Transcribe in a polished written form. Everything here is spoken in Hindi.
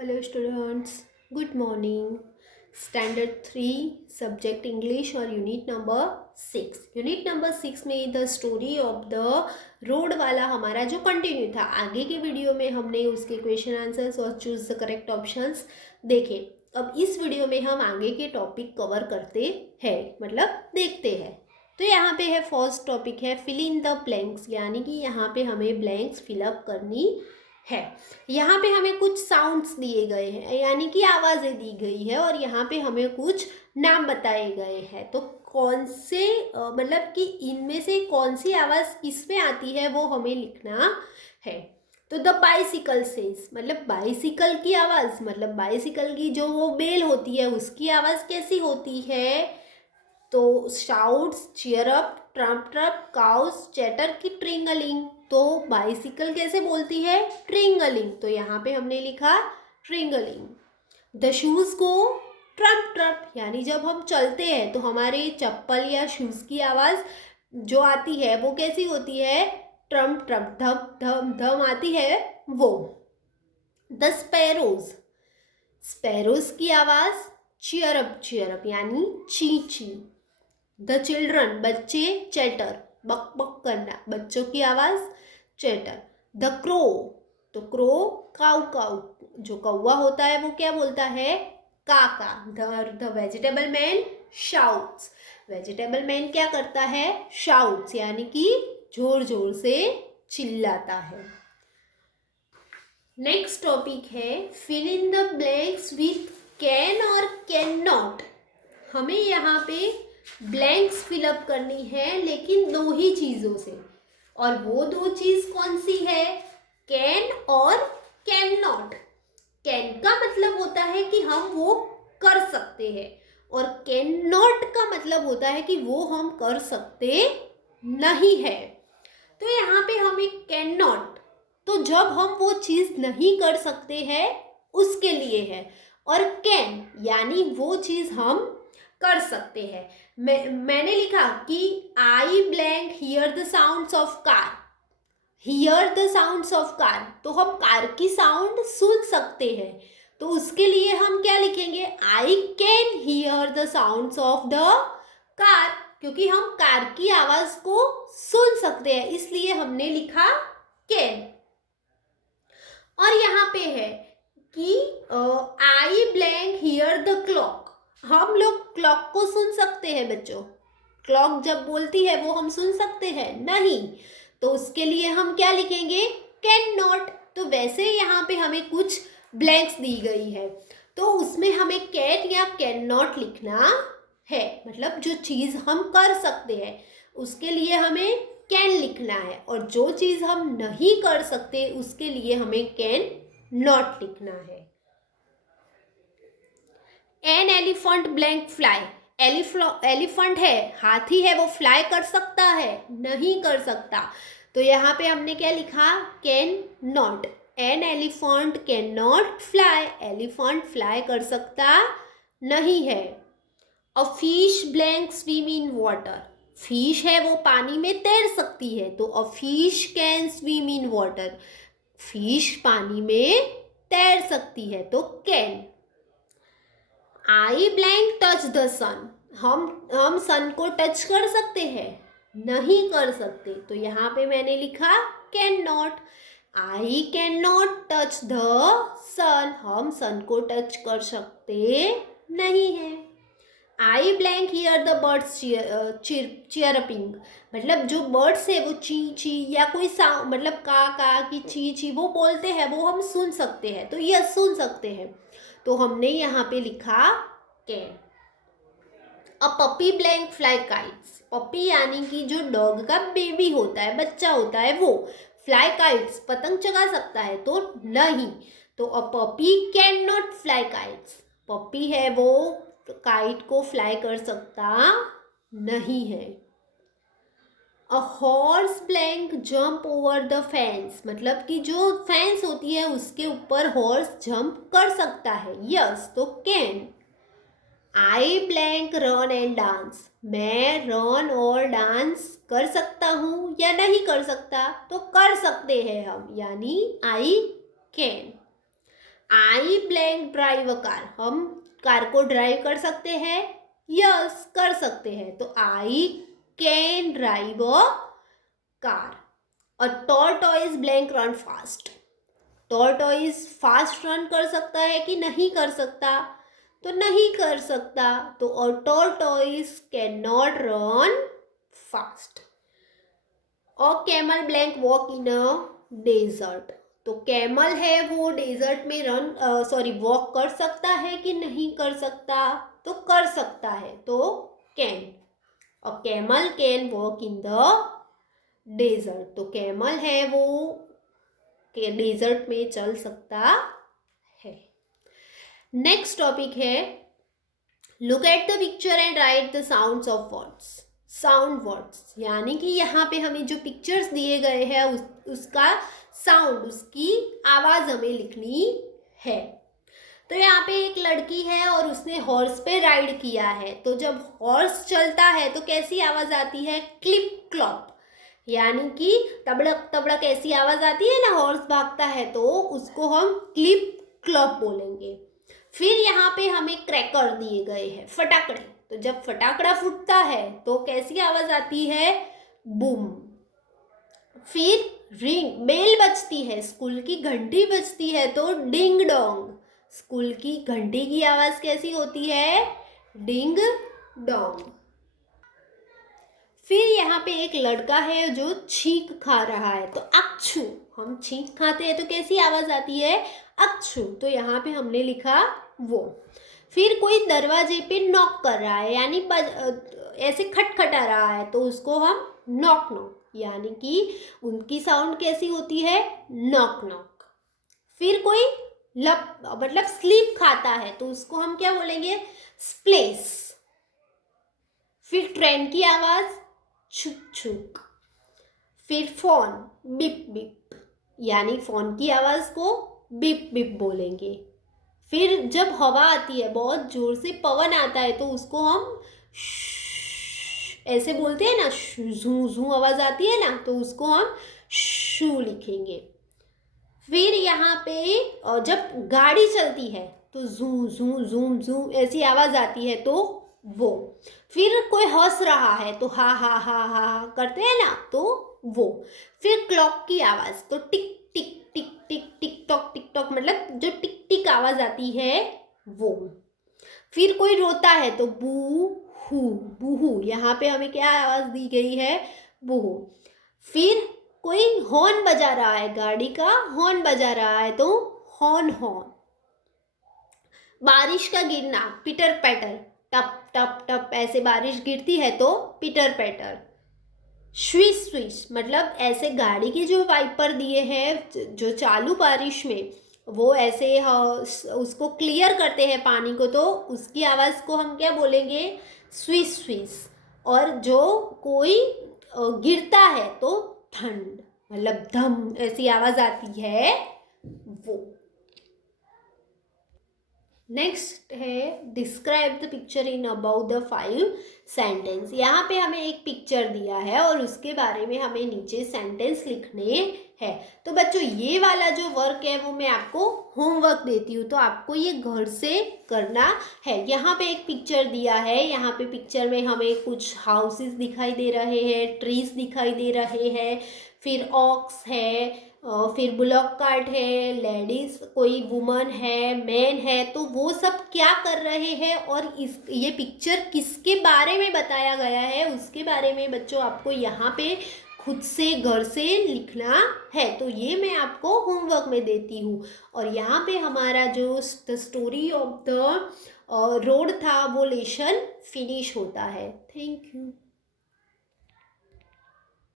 Hello students, good morning. Standard 3 subject English और यूनिट नंबर 6 में the story of the road वाला हमारा जो कंटिन्यू था। आगे के वीडियो में हमने उसके क्वेश्चन आंसर्स और चूज द करेक्ट ऑप्शंस देखे। अब इस वीडियो में हम आगे के टॉपिक कवर करते हैं, मतलब देखते हैं। तो यहाँ पे है फर्स्ट टॉपिक है फिल इन द ब्लैंक्स, यानी कि यहाँ पे हमें ब्लैंक्स फिलअप करनी है। यहाँ पे हमें कुछ साउंड्स दिए गए हैं, यानी कि आवाज़ें दी गई है, और यहाँ पे हमें कुछ नाम बताए गए हैं। तो कौन से मतलब कि इनमें से कौन सी आवाज़ किस में आती है वो हमें लिखना है। तो द बाइसिकल सेज, मतलब बाइसिकल की आवाज़, मतलब बाइसिकल की जो वो बेल होती है उसकी आवाज़ कैसी होती है। तो shouts, cheer up, trump trap, cows, chatter की ट्रिंगलिंग। तो बाइसिकल कैसे बोलती है, ट्रिंगलिंग। तो यहाँ पे हमने लिखा ट्रिंगलिंग। द शूज को ट्रम्प ट्रप, यानी जब हम चलते हैं तो हमारे चप्पल या शूज की आवाज़ जो आती है वो कैसी होती है, ट्रम्प ट्रप, धम धम धम आती है वो। द स्पैरोज, स्पैरोज की आवाज़ चीयर अप यानी ची ची। द चिल्ड्रन, बच्चे, चैटर, बक बक करना, बच्चों की आवाज़ चैटर। द क्रो, तो क्रो काउ काउ, जो कौवा होता है वो क्या बोलता है, काका। The vegetable man shouts, vegetable man क्या करता है, शाउट्स, यानी कि जोर जोर से चिल्लाता है। नेक्स्ट टॉपिक है fill in the blanks with can और कैन नॉट। हमें यहाँ पे ब्लैंक्स फिलअप करनी है, लेकिन दो ही चीज़ों से, और वो दो चीज़ कौन सी है, कैन और कैन नॉट। कैन का मतलब होता है कि हम वो कर सकते हैं, और कैन नॉट का मतलब होता है कि वो हम कर सकते नहीं है। तो यहाँ पे हमें कैन नॉट, तो जब हम वो चीज़ नहीं कर सकते हैं उसके लिए है, और कैन यानी वो चीज़ हम कर सकते हैं। मैंने लिखा कि आई blank hear the sounds of car, here the sounds of car, तो हम कार की साउंड सुन सकते हैं। तो उसके लिए हम क्या लिखेंगे, I can hear the sounds of the car, क्योंकि हम कार की आवाज को सुन सकते हैं, इसलिए हमने लिखा कैन। और यहाँ पे है कि आई ब्लैंक हियर द क्लॉक, हम लोग क्लॉक को सुन सकते हैं बच्चों, क्लॉक जब बोलती है वो हम सुन सकते हैं नहीं। तो उसके लिए हम क्या लिखेंगे, कैन नॉट। तो वैसे यहाँ पे हमें कुछ ब्लैंक्स दी गई है, तो उसमें हमें कैन या कैन नॉट लिखना है, मतलब जो चीज़ हम कर सकते हैं उसके लिए हमें कैन लिखना है, और जो चीज़ हम नहीं कर सकते उसके लिए हमें कैन नॉट लिखना है। An elephant blank fly, elephant है, हाथी है, वो फ्लाई कर सकता है, नहीं कर सकता। तो यहाँ पे हमने क्या लिखा, can not. An elephant can not fly, elephant fly कर सकता नहीं है। A fish blank swim in water, fish है वो पानी में तैर सकती है, तो a fish can swim in water, fish पानी में तैर सकती है, तो can. I blank touch the sun, हम सन को टच कर सकते हैं, नहीं कर सकते। तो यहाँ पे मैंने लिखा can not. I can not touch the sun, हम सन को टच कर सकते नहीं है। I blank hear the birds chirping, मतलब जो बर्ड्स है वो ची ची या कोई साउंड, मतलब का की ची ची वो बोलते हैं, वो हम सुन सकते हैं, तो ये सुन सकते हैं। तो हमने यहाँ पे लिखा can. A puppy blank fly kites, puppy यानी कि जो डॉग का बेबी होता है, बच्चा होता है, वो फ्लाई काइट्स पतंग चगा सकता है, तो नहीं। तो a puppy can not fly kites, puppy है वो काइट को फ्लाई कर सकता नहीं है। A horse blank jump over the fence, मतलब कि जो फेंस होती है उसके ऊपर हॉर्स जंप कर सकता है, यस, तो can. I blank run and dance, मैं रन और डांस कर सकता हूँ या नहीं कर सकता, तो कर सकते हैं हम, यानी I can. I blank drive a car, हम कार को ड्राइव कर सकते हैं, यस कर सकते हैं, तो I can drive a car. A tortoise blank run fast, tortoise fast run कर सकता है कि नहीं कर सकता, तो नहीं कर सकता, तो a tortoise can not run fast. और camel blank walk in a desert, तो कैमल है वो डेजर्ट में वॉक कर सकता है कि नहीं कर सकता, तो कर सकता है, तो कैन। और camel can walk in the desert, तो कैमल है वो के डेजर्ट में चल सकता है। नेक्स्ट टॉपिक है look at the picture and write the sounds of words. Sound words यानी कि यहाँ पे हमें जो पिक्चर्स दिए गए हैं उसका साउंड, उसकी आवाज़ हमें लिखनी है। तो यहाँ पे एक लड़की है और उसने हॉर्स पे राइड किया है, तो जब हॉर्स चलता है तो कैसी आवाज़ आती है, क्लिप क्लॉप, यानी कि तबड़क तबड़क ऐसी आवाज़ आती है ना, हॉर्स भागता है तो उसको हम क्लिप क्लॉप बोलेंगे। फिर यहाँ पे हमें क्रैकर दिए गए हैं, फटाकड़े, तो जब फटाकड़ा फूटता है तो कैसी आवाज़ आती है, बूम। फिर रिंग, बेल बजती है, स्कूल की घंटी बजती है तो डिंग डोंग, स्कूल की घंटी की आवाज़ कैसी होती है, डिंग डोंग। फिर यहाँ पे एक लड़का है जो छींक खा रहा है, तो अक्षु, हम छींक खाते हैं तो कैसी आवाज़ आती है, अक्षु, तो यहाँ पे हमने लिखा वो। फिर कोई दरवाजे पे नॉक कर रहा है, यानी ऐसे खटखटा रहा है, तो उसको हम नॉक नॉक, यानी कि उनकी साउंड कैसी होती है, नॉक नॉक। फिर कोई मतलब स्लीप खाता है तो उसको हम क्या बोलेंगे, स्प्लेस। फिर ट्रेन की आवाज़, छुक छुक। फिर फोन, बिप बिप, यानी फोन की आवाज़ को बिप बिप बोलेंगे। फिर जब हवा आती है, बहुत जोर से पवन आता है, तो उसको हम ऐसे बोलते हैं ना, जू जू आवाज़ आती है ना, तो उसको हम शू लिखेंगे। फिर यहाँ पे जब गाड़ी चलती है तो जू जू जूम जूम ऐसी आवाज़ आती है, तो वो। फिर कोई हंस रहा है तो हा हा हा हा करते हैं ना, तो वो। फिर क्लॉक की आवाज़, तो टिक टिक टिक टिक टिक टॉक, मतलब जो टिक टिक आवाज़ आती है वो। फिर कोई रोता है तो बू हू, बूहू, यहाँ पे हमें क्या आवाज़ दी गई है, बूहू। फिर कोई हॉर्न बजा रहा है, गाड़ी का हॉर्न बजा रहा है, तो हॉर्न हॉर्न। बारिश का गिरना, पिटर पैटर, टप टप टप ऐसे बारिश गिरती है तो पिटर पैटर। स्विश स्विश, मतलब ऐसे गाड़ी के जो वाइपर दिए हैं जो चालू बारिश में वो ऐसे उसको क्लियर करते हैं पानी को, तो उसकी आवाज़ को हम क्या बोलेंगे, स्विश स्विश। और जो कोई गिरता है तो ठंड, मतलब धम ऐसी आवाज़ आती है वो। नेक्स्ट है describe the picture in about the 5 sentence. यहाँ पे हमें एक पिक्चर दिया है और उसके बारे में हमें नीचे सेंटेंस लिखने हैं। तो बच्चों ये वाला जो वर्क है वो मैं आपको होमवर्क देती हूँ, तो आपको ये घर से करना है। यहाँ पे एक पिक्चर दिया है, यहाँ पे पिक्चर में हमें कुछ हाउसेस दिखाई दे रहे हैं, ट्रीज दिखाई दे रहे हैं, फिर ऑक्स है, फिर बुलॉक कार्ट है, लेडीज कोई वुमन है, मैन है, तो वो सब क्या कर रहे हैं और ये पिक्चर किसके बारे में बताया गया है उसके बारे में बच्चों आपको यहाँ पे खुद से घर से लिखना है। तो ये मैं आपको होमवर्क में देती हूँ। और यहाँ पे हमारा जो the story of the road था वो लेसन फिनिश होता है। Thank you.